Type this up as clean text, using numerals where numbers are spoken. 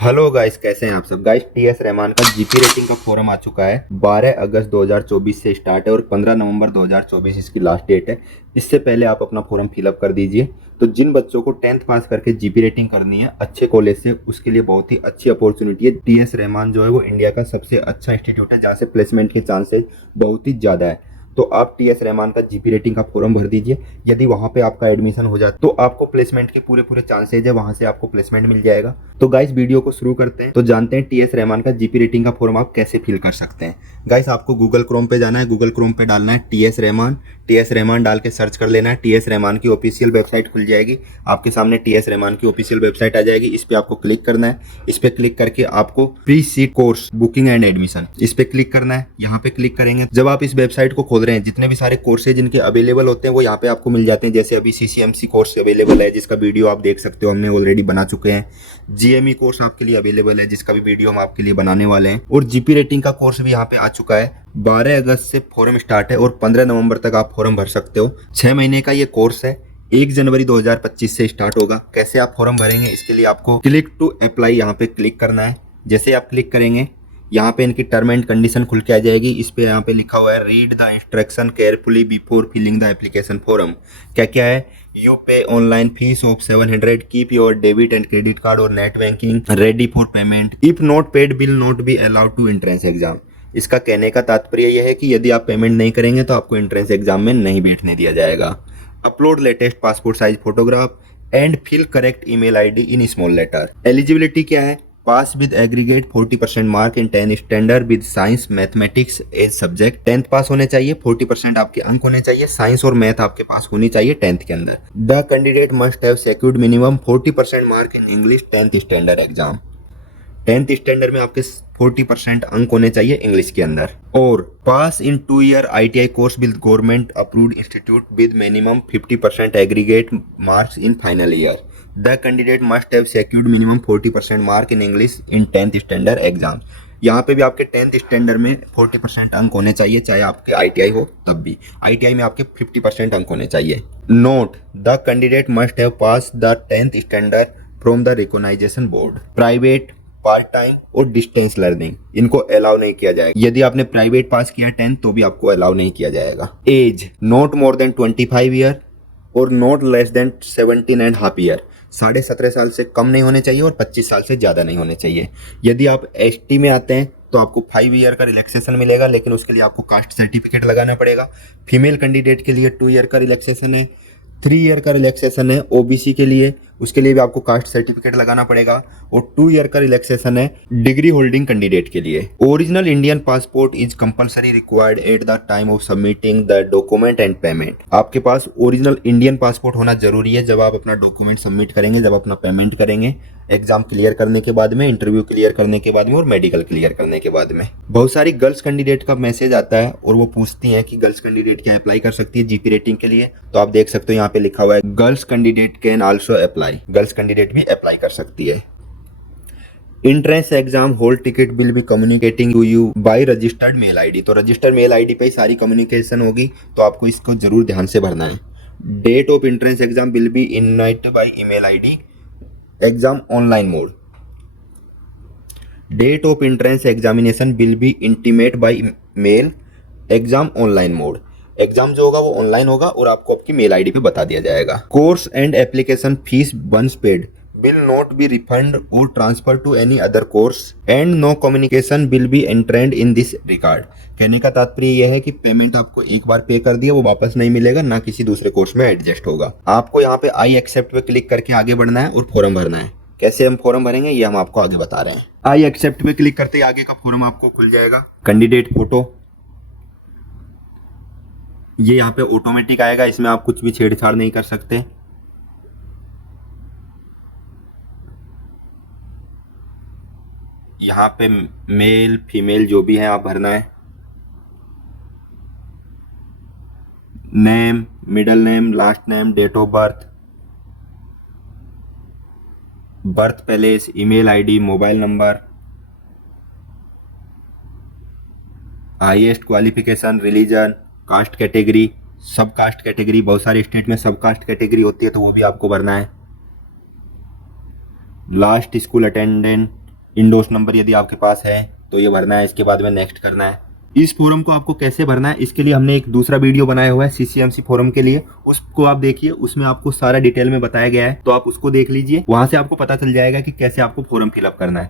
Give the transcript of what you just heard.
Hello guys, कैसे हैं आप सब। गाइस, टीएस रहमान का जीपी रेटिंग का फोरम आ चुका है। 12 अगस्त 2024 से स्टार्ट है और 15 नवंबर 2024 इसकी लास्ट डेट है। इससे पहले आप अपना फॉर्म फिलअप कर दीजिए। तो जिन बच्चों को 10th पास करके जीपी रेटिंग करनी है अच्छे कॉलेज से, उसके लिए बहुत ही अच्छी अपॉर्चुनिटी है। टीएस रहमान जो है वो इंडिया का सबसे अच्छा इंस्टीट्यूट है जहाँ से प्लेसमेंट के चांसेस बहुत ही ज़्यादा है। तो आप टीएस रहमान का जीपी रेटिंग का फॉर्म भर दीजिए। यदि वहां पे आपका एडमिशन हो जाए तो आपको प्लेसमेंट के पूरे पूरे चांसेज है, वहां से आपको प्लेसमेंट मिल जाएगा। तो गाइस, वीडियो को शुरू करते हैं। तो जानते हैं टीएस रहमान का जीपी रेटिंग का फॉर्म आप कैसे फिल कर सकते हैं। गाइस, आपको गूगल क्रोम पे जाना है। गूगल क्रोम पे डालना है टीएस रहमान डाल के सर्च कर लेना है। टीएस रहमान की ऑफिशियल वेबसाइट खुल जाएगी। आपके सामने टीएस रहमान की ऑफिशियल वेबसाइट आ जाएगी। इस पे आपको क्लिक करना है। इस पे क्लिक करके आपको pre seat course booking and admission इस पे क्लिक करना है। यहाँ पे क्लिक करेंगे। जब आप इस वेबसाइट को खोल रहे हैं, जितने भी सारे कोर्सेज इनके अवेलेबल होते हैं वो यहाँ पे आपको मिल जाते हैं। जैसे अभी सीसीएमसी कोर्स अवेलेबल है, जिसका वीडियो आप देख सकते हो, हमने ऑलरेडी बना चुके हैं। जीएमई कोर्स आपके लिए अवेलेबल है, जिसका भी वीडियो हम आपके लिए बनाने वाले हैं। और जीपी रेटिंग का कोर्स भी यहाँ पे आ चुका है। 12 अगस्त से फॉर्म स्टार्ट है और 15 नवंबर तक आप फॉर्म भर सकते हो। 6 महीने का ये कोर्स है। 1 जनवरी 2025 से स्टार्ट होगा। कैसे आप फॉर्म भरेंगे, इसके लिए आपको क्लिक टू अप्लाई यहाँ पे क्लिक करना है। जैसे आप क्लिक करेंगे, यहाँ पे इनकी टर्म एंड कंडीशन खुल के आ जाएगी। इस पे यहाँ पे लिखा हुआ है read the instruction carefully before filling the application form. क्या क्या है? You pay online fees of 700, keep your debit and credit card और net banking ready for payment, if not paid will not be allowed to entrance exam. इसका कहने का तात्पर्य यह है कि यदि आप पेमेंट नहीं करेंगे तो आपको एंट्रेंस एग्जाम में नहीं बैठने दिया जाएगा। Upload latest passport size photograph and fill correct email ID in small letter. Eligibility क्या है? Pass with aggregate 40% mark in 10 standard with science mathematics as subject. 10th pass होने चाहिए, 40% आपके अंक होने चाहिए। साइंस और मैथ आपके पास होनी चाहिए 10th के अंदर। The candidate must have secured minimum 40% mark in English 10th standard exam. 10th standard में आपके 40% अंक होने चाहिए इंग्लिश के अंदर। और पास इन 2 year ITI course with government approved institute with minimum 50% aggregate marks in final year. The candidate must have secured minimum 40% mark in English in 10th standard exam. यहाँ पे भी आपके 10th स्टैंडर्ड में 40% अंक होने चाहिए, चाहे आपके ITI हो तब भी। ITI में आपके 50% अंक होने चाहिए। Note, the candidate must have pass the 10th standard from the recognisation board. Private, part time और डिस्टेंस लर्निंग इनको अलाउ नहीं किया जाएगा। यदि आपने प्राइवेट पास किया 10th तो भी आपको अलाउ नहीं किया जाएगा। Age, not more than 25 year और नॉट लेस देन 17.5 ईयर। 17.5 साल से कम नहीं होने चाहिए और 25 साल से ज्यादा नहीं होने चाहिए। यदि आप ST में आते हैं तो आपको 5 ईयर का रिलैक्सेशन मिलेगा, लेकिन उसके लिए आपको कास्ट सर्टिफिकेट लगाना पड़ेगा। फीमेल कैंडिडेट के लिए 2 ईयर का रिलैक्सेशन है। 3 ईयर का रिलैक्सेशन है OBC के लिए, उसके लिए भी आपको कास्ट सर्टिफिकेट लगाना पड़ेगा। और 2 ईयर का रिलैक्सेशन है डिग्री होल्डिंग कैंडिडेट के लिए। Original Indian passport is compulsory required at the time of submitting the document and payment. आपके पास ओरिजिनल इंडियन पासपोर्ट होना जरूरी है जब आप अपना डॉक्यूमेंट सबमिट करेंगे, जब अपना पेमेंट करेंगे, एग्जाम क्लियर करने के बाद में, इंटरव्यू क्लियर करने के बाद में और मेडिकल क्लियर करने के बाद में। बहुत सारी गर्ल्स कैंडिडेट का मैसेज आता है और वो पूछती हैं कि गर्ल्स कैंडिडेट क्या अप्लाई कर सकती है जीपी रेटिंग के लिए। तो आप देख सकते हो यहाँ पे लिखा हुआ है girls candidate can also apply. Girls candidate भी अप्लाई कर सकती है। Entrance exam hall ticket will be communicating to you by registered mail ID. तो रजिस्टर्ड मेल आईडी पे ही सारी कम्युनिकेशन होगी, तो आपको इसको जरूर ध्यान से भरना है। Date of entrance exam will be invited by email ID. Exam online mode. Date of entrance examination will be intimate by mail. Exam online mode. Exam जो होगा वो ऑनलाइन होगा और आपको आपकी मेल आईडी पे बता दिया जाएगा। Course and application fees once paid will not be refunded or transferred to any other course and no communication will be entered in this regard। कहने का तात्पर्य यह है कि पेमेंट आपको एक बार पे कर दिया वो वापस नहीं मिलेगा, ना किसी दूसरे कोर्स में एडजस्ट होगा। आपको यहाँ पे आई एक्सेप्ट पे क्लिक करके आगे बढ़ना है और फॉर्म भरना है। कैसे हम फॉर्म भरेंगे ये हम आपको आगे बता रहे हैं। आई एक्सेप्ट पे क्लिक करते ही आगे का फॉर्म आपको खुल जाएगा। कैंडिडेट फोटो ये यहाँ पे ऑटोमेटिक आएगा, इसमें आप कुछ भी छेड़छाड़ नहीं कर सकते। यहाँ पे मेल फीमेल जो भी है आप भरना है। Name, middle name, last name, date of birth, birth place, email ID, mobile number, highest qualification, religion, caste category, sub caste category. बहुत सारे स्टेट में सब कास्ट कैटेगरी होती है तो वो भी आपको भरना है। Last school attendant, endorse number यदि आपके पास है तो ये भरना है, इसके बाद में नेक्स्ट करना है। इस फॉर्म को आपको कैसे भरना है इसके लिए हमने एक दूसरा वीडियो बनाया हुआ है सीसीएमसी फॉर्म के लिए, उसको आप देखिए, उसमें आपको सारा डिटेल में बताया गया है, तो आप उसको देख लीजिए, वहां से आपको पता चल जाएगा कि कैसे आपको फॉर्म फिलअप करना है।